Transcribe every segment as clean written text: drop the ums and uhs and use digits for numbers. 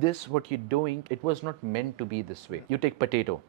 this what you're doing, it was not meant to be this way. You take potato,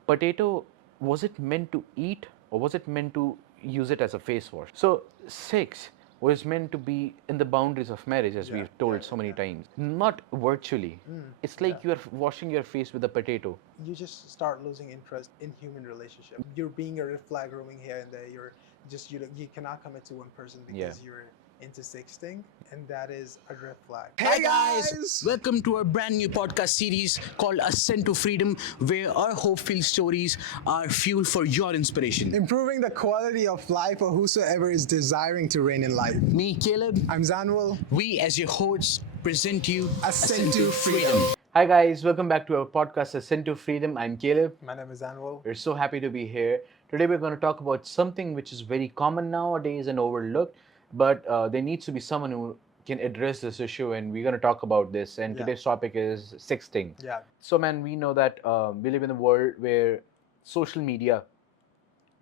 was it meant to eat or was it meant to use it as a face wash? So sex was meant to be in the boundaries of marriage, as we've told so many times, not virtually. It's like you're washing your face with a potato. You just start losing interest in human relationship. You're being a red flag roaming here and there. You cannot commit to one person because you're into sexting, and that is a red flag. Hey guys, welcome to our brand new podcast series called Ascent to Freedom, where our hope-filled stories are fuel for your inspiration. Improving the quality of life for whosoever is desiring to reign in life. Me, Caleb, I'm Zanuel. we as your hosts present you Ascent to Freedom. Hi guys, welcome back to our podcast Ascent to Freedom. I'm Caleb. My name is Zanuel. We're so happy to be here. Today we're going to talk about something which is very common nowadays and overlooked, but there needs to be someone who can address this issue, and we're going to talk about this. And today's topic is sexting. Yeah. So man, we know that we live in a world where social media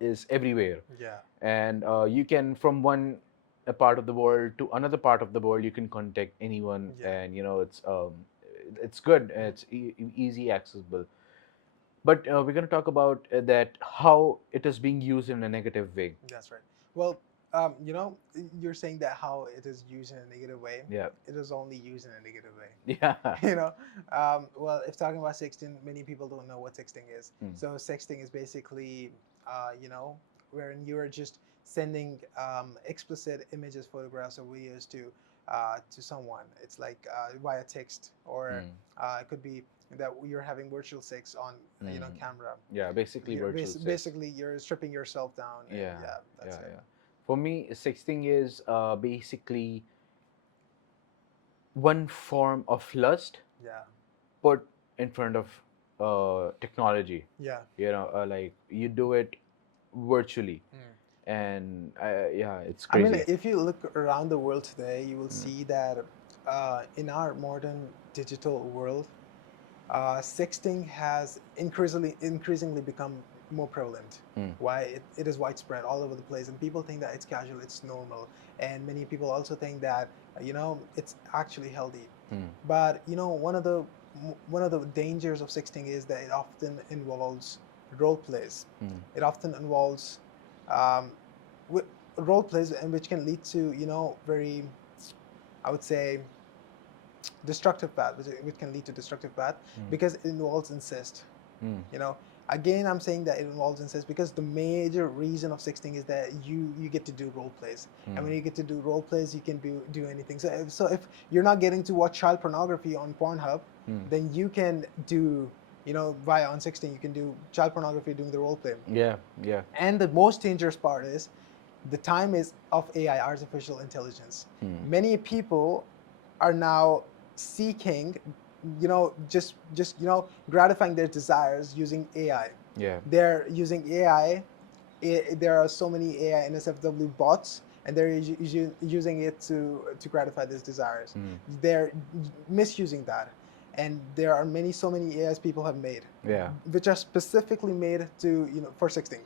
is everywhere. Yeah. And you can, from one a part of the world to another part of the world, you can contact anyone. And it's good, it's easy accessible. But we're going to talk about that how it is being used in a negative way. That's right. Well, you're saying that how it is used in a negative way. Yeah. It is only used in a negative way. Yeah. Well, if talking about sexting, many people don't know what sexting is. So sexting is basically, wherein you're just sending explicit images, photographs, or videos to someone. It's like via text, or it could be that you're having virtual sex on camera. Yeah, basically virtual sex. Basically, you're stripping yourself down. And that's it. For me, sexting is basically one form of lust put in front of technology. Yeah. Like you do it virtually. And it's crazy. I mean, if you look around the world today, you will see that in our modern digital world, sexting has increasingly become more prevalent. Why? It is widespread all over the place, and people think that it's casual, it's normal, and many people also think that it's actually healthy. But one of the dangers of sexting is that it often involves role plays. It often involves role plays, and which can lead to very, I would say, destructive path, which can lead to destructive path because it involves incest. Again, I'm saying that it involves incest because the major reason of sexting is that you get to do role plays, and when you get to do role plays, you can do anything. So if you're not getting to watch child pornography on Pornhub, then you can do via on sexting, you can do child pornography doing the role play. Yeah. And the most dangerous part is the time is of AI, artificial intelligence. Many people are now seeking, just gratifying their desires using AI. Yeah. They're using AI. There are so many AI NSFW bots, and they're using it to gratify these desires. They're misusing that. And there are so many AIs people have made, which are specifically made to for sexting.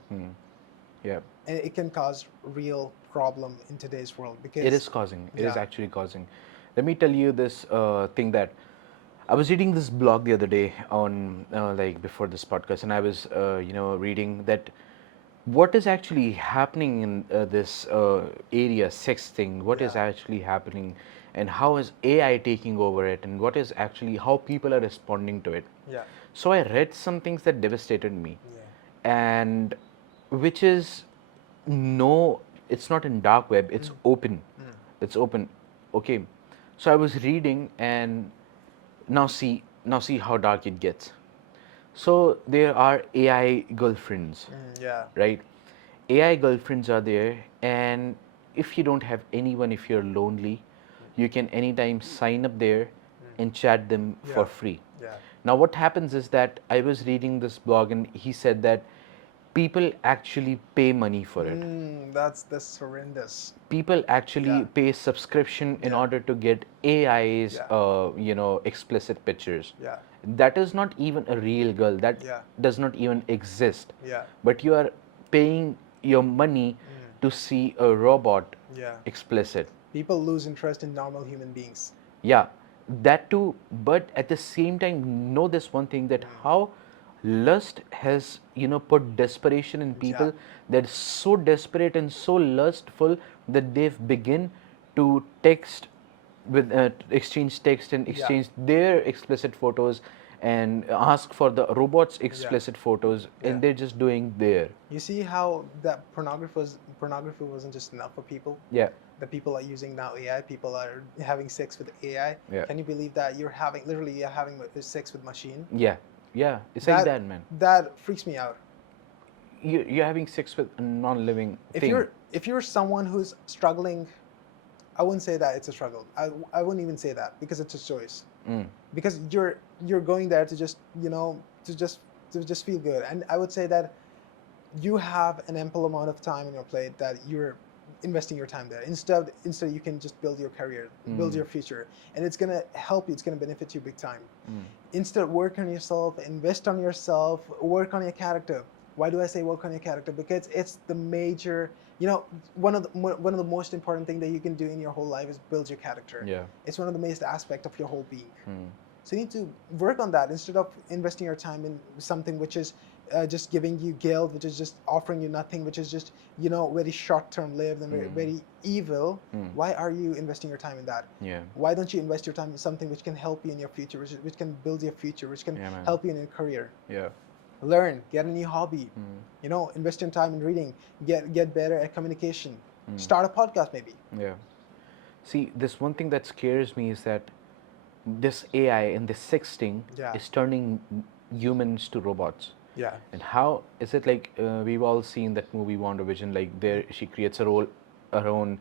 Yeah. And it can cause real problem in today's world because it is causing. It is actually causing. Let me tell you this thing that I was reading this blog the other day on like before this podcast, and I was reading that what is actually happening in this area, sexting. What is actually happening, and how is AI taking over it, and what is actually how people are responding to it. Yeah. So I read some things that devastated me, and which is it's not in dark web. It's open. It's open. Okay. So I was reading, and now see how dark it gets. So there are AI girlfriends. Right? AI girlfriends are there, and if you don't have anyone, if you're lonely, you can anytime sign up there and chat them for free. Now what happens is that I was reading this blog, and he said that people actually pay money for it. That's horrendous. People actually pay subscription in order to get AI's explicit pictures. That is not even a real girl. That does not even exist. But you are paying your money to see a robot explicit. People lose interest in normal human beings. Yeah. that too, but at the same time know this one thing, that how lust has put desperation in people, that so desperate and so lustful that they've begin to text with exchange text and exchange their explicit photos and ask for the robots explicit photos, and they're just doing there. You see how that pornography wasn't just enough for people? Yeah. The people are using now AI. People are having sex with AI. Yeah. Can you believe that you're having sex with machine? Yeah, it's like that, man. That freaks me out. You're having sex with a non-living thing. If you're someone who's struggling, I wouldn't say that it's a struggle. I wouldn't even say that, because it's a choice. Because you're going there to just to just feel good. And I would say that you have an ample amount of time in your plate that you're investing your time there. Instead you can just build your career, build your future, and it's gonna help you. It's gonna benefit you big time. Instead, work on yourself, invest on yourself, work on your character. Why do I say work on your character? Because it's the major, one of the most important thing that you can do in your whole life is build your character. Yeah. It's one of the most aspect of your whole being. So you need to work on that instead of investing your time in something which is just giving you guilt, which is just offering you nothing, which is just very short-term lived and very evil. Why are you investing your time in that? Yeah. Why don't you invest your time in something which can help you in your future, which can build your future, which can Yeah, man. help you in your career? Yeah. Learn, get a new hobby. Invest your time in reading, get better at communication. Start a podcast maybe. Yeah. See, this one thing that scares me is that this AI and this sexting is turning humans to robots. Yeah. And how is it like we've all seen that movie WandaVision, like there she creates her own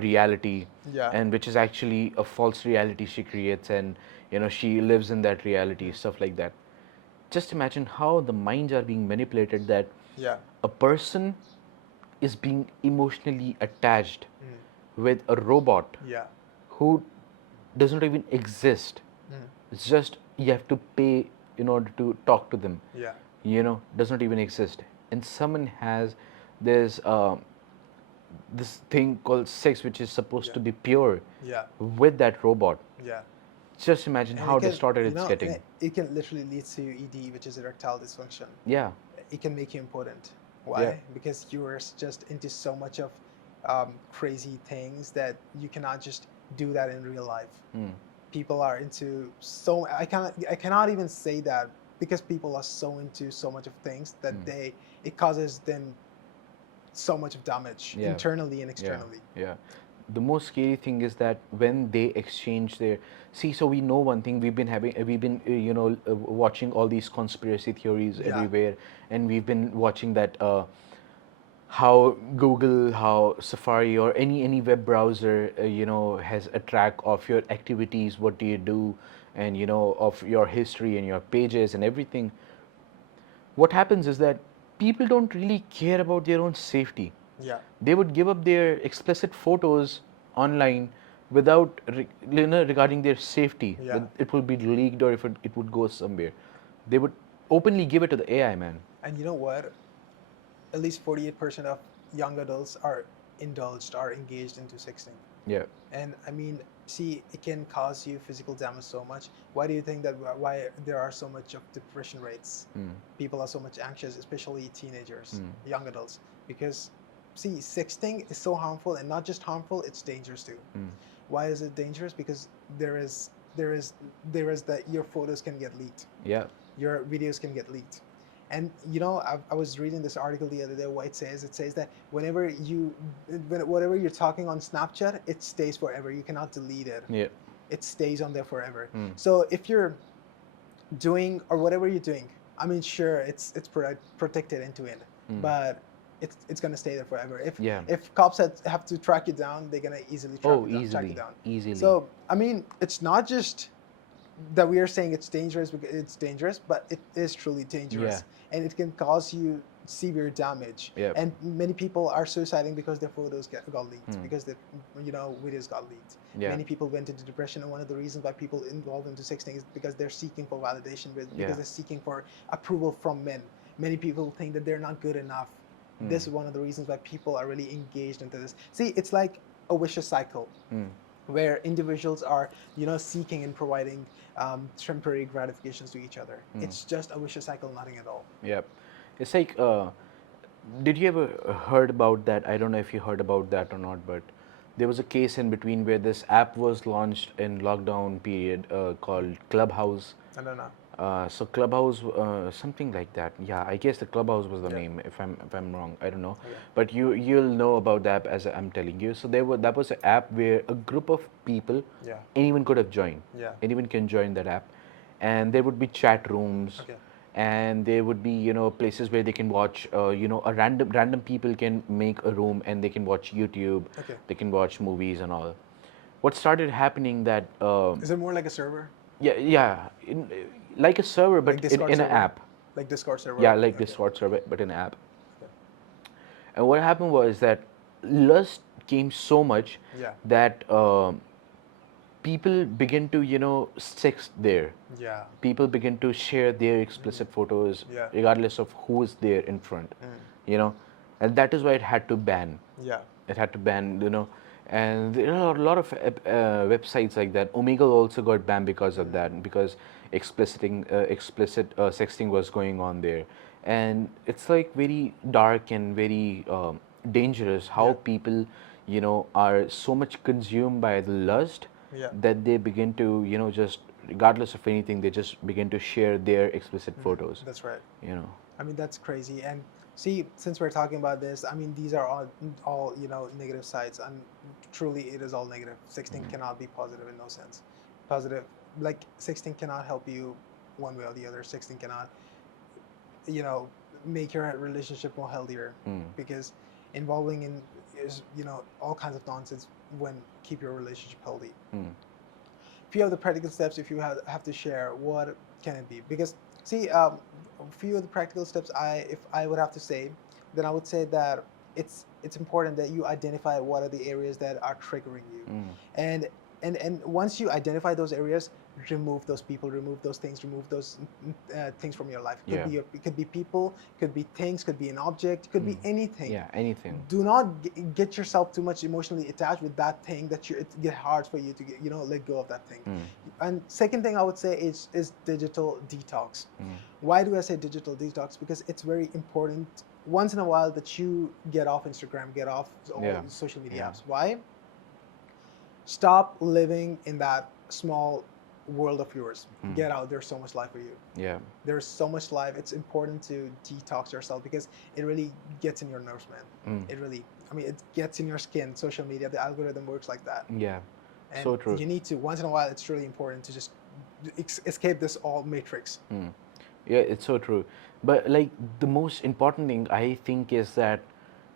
reality, and which is actually a false reality she creates, and she lives in that reality, stuff like that. Just imagine how the minds are being manipulated, that a person is being emotionally attached with a robot who doesn't even exist. It's just you have to pay in order to talk to them. Does not even exist. And someone has this this thing called sex, which is supposed to be pure with that robot. Just imagine how distorted it's getting. It can literally lead to ED, which is erectile dysfunction. Yeah. It can make you impotent. Why? Yeah. Because you are just into so much of crazy things that you cannot just do that in real life. People are into I cannot even say that, because people are so into so much of things that it causes them so much of damage internally and externally. Yeah. The most scary thing is that when they exchange their so we know one thing, we've been watching all these conspiracy theories everywhere, and we've been watching that how Google, how Safari, or any web browser has a track of your activities, what do you do, and of your history and your pages and everything. What happens is that people don't really care about their own safety. They would give up their explicit photos online without regarding their safety. It will be leaked, or if it would go somewhere. They would openly give it to the AI, man. And you know what? At least 48% of young adults are engaged into sexting. Yeah. And I mean, see, it can cause you physical damage so much. Why do you think that? Why there are so much of depression rates? People are so much anxious, especially teenagers, young adults, because see, sexting is so harmful, and not just harmful, it's dangerous too. Why is it dangerous? Because there is that your photos can get leaked. Yeah. Your videos can get leaked. And I was reading this article the other day. What it says that whatever you're talking on Snapchat, it stays forever. You cannot delete it. Yeah. It stays on there forever. So if you're doing, or whatever you're doing, I mean, sure, it's protected into it, but it's gonna stay there forever. If cops have to track you down, they're gonna easily track you down. Easily. So I mean, it's not just that we are saying it's dangerous, because it's dangerous, but it is truly dangerous, and it can cause you severe damage. And many people are suiciding because their photos got leaked, because their videos got leaked. Many people went into depression, and one of the reasons why people involved into sexting is because they're seeking for validation, because they're seeking for approval from men. Many people think that they're not good enough. This is one of the reasons why people are really engaged into this. See, it's like a vicious cycle. where individuals are, seeking and providing temporary gratifications to each other. It's just a vicious cycle, nothing at all. Yep. It's like, did you ever heard about that? I don't know if you heard about that or not, but there was a case in between where this app was launched in lockdown period called Clubhouse. I don't know. So Clubhouse, something like that. Yeah, I guess the Clubhouse was the Yeah. name. If I'm wrong, I don't know. Okay. But you'll know about the app as I'm telling you. So that was an app where a group of people, Yeah. anyone could have joined. Yeah. Anyone can join that app, and there would be chat rooms. Okay. And there would be places where they can watch a random people can make a room and they can watch YouTube. Okay. They can watch movies and all. What started happening that Is it more like a server? yeah, like a server, but Like Discord in an server? app. Like Discord server? Yeah, like Okay. Discord server, but in an app. Okay. And what happened was that lust came so much Yeah. that people begin to sext there. Yeah. People begin to share their explicit photos, Yeah. regardless of who is there in front. And that is why it had to ban. Yeah. It had to ban, and there are a lot of websites like that. Omegle also got banned because of that, because explicit sexting was going on there, and it's like very dark and very dangerous how Yeah. people, are so much consumed by the lust Yeah. that they begin to, just regardless of anything, they just begin to share their explicit photos. That's right. I mean, that's crazy. And see, since we're talking about this, I mean, these are all negative sides, and truly, it is all negative. Sexting cannot be positive in no sense. Positive, like sexting cannot help you one way or the other. Sexting cannot, make your relationship more healthier, because involving in is all kinds of nonsense when keep your relationship healthy. Few of the practical steps, if you have to share, what can it be? Because see, a few of the practical steps, if I would have to say, then I would say that it's important that you identify what are the areas that are triggering you, and once you identify those areas, remove those people, remove those things, remove those things from your life. It could be people, could be things, could be an object, could be anything. Yeah, anything. Do not get yourself too much emotionally attached with that thing that it get hard for you to get, let go of that thing. And second thing I would say is digital detox. Why do I say digital detox? Because it's very important once in a while that you get off Instagram, get off all social media apps. Why? Stop living in that small world of yours. Get out. There's so much life for you. Yeah. There's so much life. It's important to detox yourself because it really gets in your nerves, man. It really, it gets in your skin. Social media, the algorithm works like that. Yeah. And so true. you need to, once in a while, it's really important to just escape this all matrix. Yeah, it's so true. But like the most important thing I think is that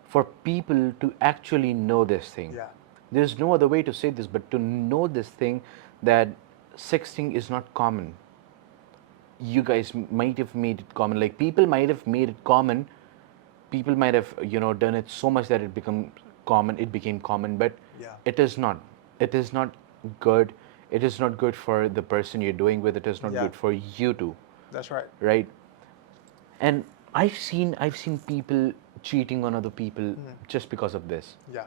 for people to actually know this thing. Yeah. There's no other way to say this, but to know this thing that sexting is not common. You guys might have made it common. Like people might have made it common. People might have done it so much that it became common. It became common, but it is not. It is not good. It is not good for the person you're doing with. It is not good for you too. That's right. Right. And I've seen people cheating on other people just because of this. Yeah.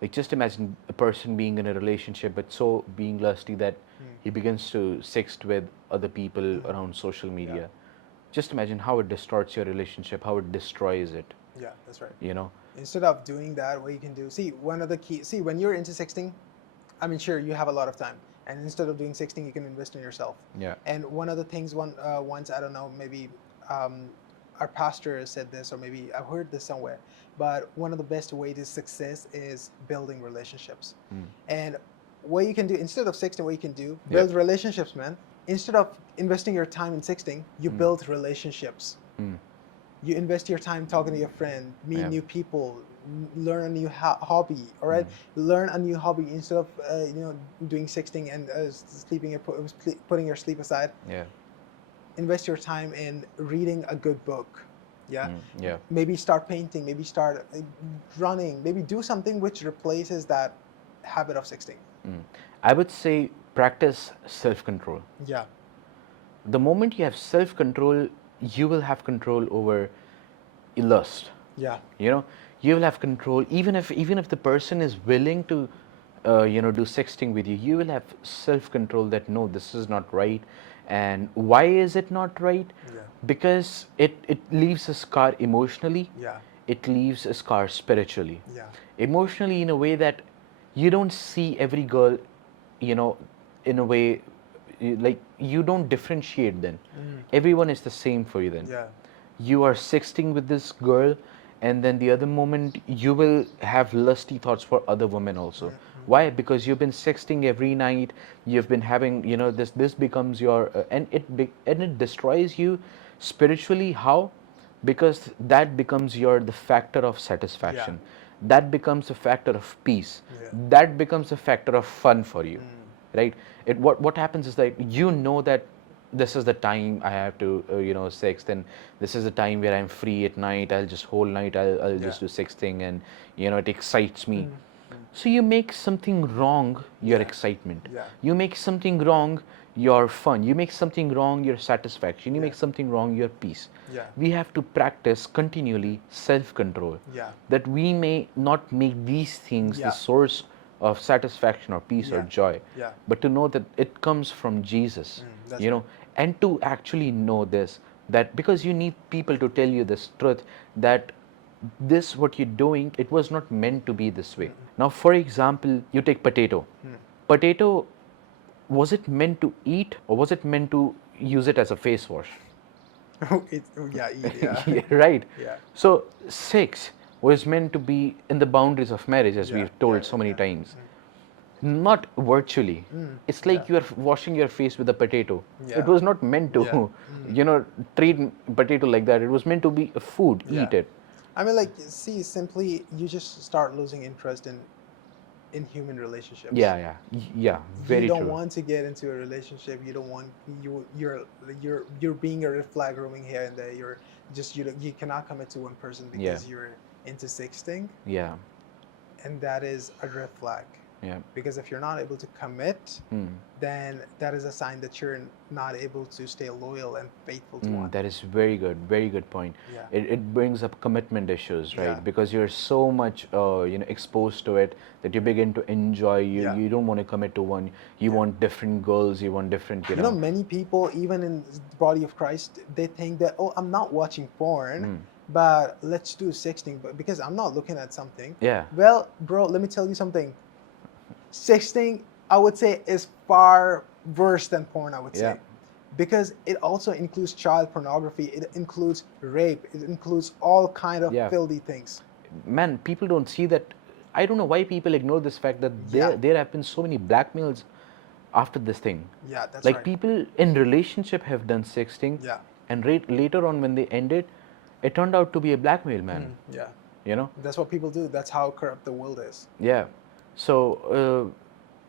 Like just imagine a person being in a relationship but so being lusty that he begins to sext with other people around social media. Yeah. Just imagine how it distorts your relationship, how it destroys it. Yeah, that's right. Instead of doing that, what you can do, when you're into sexting, sure, you have a lot of time. And instead of doing sexting, you can invest in yourself. Yeah. And one of the things, once, I don't know, maybe our pastor said this, or maybe I've heard this somewhere, but one of the best ways to success is building relationships. And what you can do, instead of sexting, what you can do, build relationships, man. Instead of investing your time in sexting, you build relationships. You invest your time talking to your friend, meet new people, learn a new hobby, all right? Learn a new hobby instead of, doing sexting and putting your sleep aside. Yeah. Invest your time in reading a good book. Yeah. Yeah. Maybe start painting, maybe start running, maybe do something which replaces that habit of sexting. I would say practice self-control. Yeah. The moment you have self-control, you will have control over lust. Yeah. You will have control even if the person is willing to do sexting with you, you will have self-control that no, this is not right. And why is it not right? Yeah. Because it leaves a scar emotionally. Yeah. It leaves a scar spiritually. Yeah. Emotionally, in a way that you don't see every girl, in a way, like you don't differentiate then. Everyone is the same for you then. Yeah. You are sexting with this girl, and then the other moment you will have lusty thoughts for other women also. Why? Because you've been sexting every night. You've been having, this becomes your and it destroys you spiritually. How? Because that becomes the factor of satisfaction. That becomes a factor of peace. Yeah. That becomes a factor of fun for you, right? What happens is that that this is the time I have to sex, then this is the time where I'm free at night. I'll just whole night I'll just do sexting, and it excites me. So you make something wrong your excitement. Yeah. You make something wrong your fun. You make something wrong your satisfaction. You make something wrong your peace. Yeah. We have to practice continually self-control. Yeah. That we may not make these things the source of satisfaction or peace or joy, Yeah. but to know that it comes from Jesus, that's and to actually know this, that because you need people to tell you this truth, that this what you're doing, it was not meant to be this way. Now, for example, you take potato. Potato, was it meant to eat, or was it meant to use it as a face wash? Eat, yeah. Yeah, right. Yeah. So sex was meant to be in the boundaries of marriage, as we've told so many times. Not virtually. It's like you are washing your face with a potato. Yeah. It was not meant to, treat potato like that. It was meant to be a food. Eat it. I mean, like, see, simply you just start losing interest in human relationships. Yeah. Very you don't true. want to get into a relationship. You don't want you're being a red flag roaming here and there. You're just you cannot commit to one person because you're into sexting, Yeah. and that is a red flag. Yeah. Because if you're not able to commit, then that is a sign that you're not able to stay loyal and faithful to one. That is very good point. Yeah. It brings up commitment issues, right? Yeah. Because you're so much exposed to it that you begin to enjoy. You don't want to commit to one. You want different goals. You want different. You know, many people, even in the body of Christ, they think that, oh, I'm not watching porn, but let's do sexting, but because I'm not looking at something. Yeah. Well, bro, let me tell you something. Sexting, I would say, is far worse than porn, I would say. Because it also includes child pornography, it includes rape, it includes all kind of filthy things. Man, people don't see that. I don't know why people ignore this fact that there have been so many blackmails after this thing. Yeah, that's like right. people in relationship have done sexting, and later on when they ended, it turned out to be a blackmail, man. Yeah. That's what people do. That's how corrupt the world is. Yeah. So,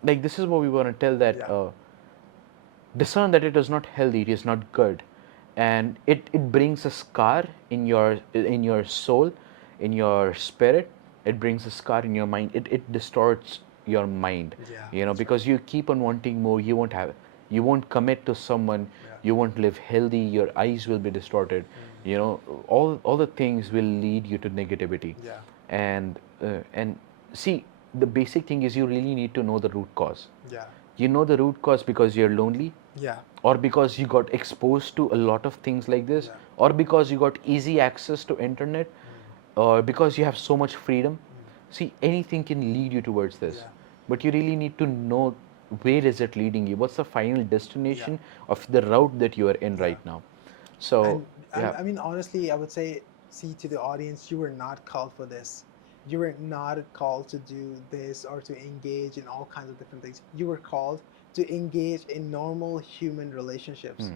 like, this is what we want to tell, that discern that it is not healthy, it is not good, and it brings a scar in your soul, in your spirit. It brings a scar in your mind. It distorts your mind. Because you keep on wanting more. You won't commit to someone. You won't live healthy. Your eyes will be distorted. All the things will lead you to negativity. And see, the basic thing is you really need to know the root cause. You know the root cause because you're lonely, or because you got exposed to a lot of things like this, or because you got easy access to internet, or because you have so much freedom. See, anything can lead you towards this, but you really need to know where is it leading you. What's the final destination of the route that you are in right now? So, I mean, honestly, I would say, see, to the audience, you were not called for this. You were not called to do this or to engage in all kinds of different things. You were called to engage in normal human relationships.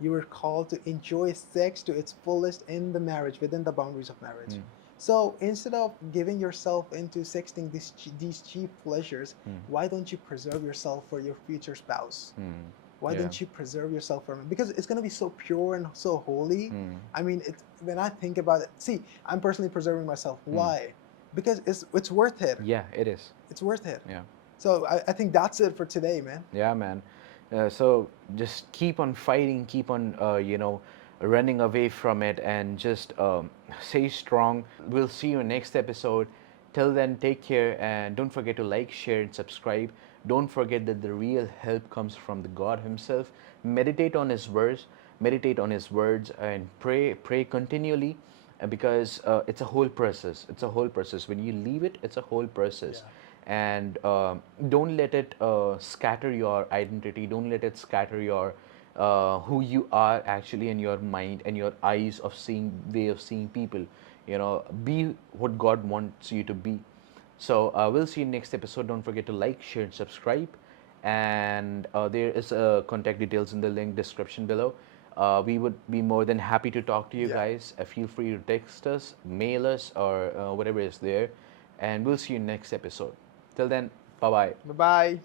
You were called to enjoy sex to its fullest in the marriage, within the boundaries of marriage. So instead of giving yourself into sexting these cheap pleasures, why don't you preserve yourself for your future spouse? Why don't you preserve yourself from it? Because it's going to be so pure and so holy. I mean, when I think about it, see, I'm personally preserving myself. Why? Because it's worth it. Yeah, it is. It's worth it. Yeah. So I think that's it for today, man. Yeah, man. So just keep on fighting, keep on, running away from it, and just stay strong. We'll see you next episode. Till then, take care and don't forget to like, share, and subscribe. Don't forget that the real help comes from the God Himself. Meditate on His words, and pray continually, because it's a whole process. It's a whole process. When you leave it, it's a whole process. And don't let it scatter your identity. Don't let it scatter your who you are actually in your mind and your eyes of seeing way of seeing people. Be what God wants you to be. So we'll see you next episode. Don't forget to like, share, and subscribe. And there is contact details in the link description below. We would be more than happy to talk to you guys. Feel free to text us, mail us, or whatever is there. And we'll see you next episode. Till then, bye bye. Bye bye.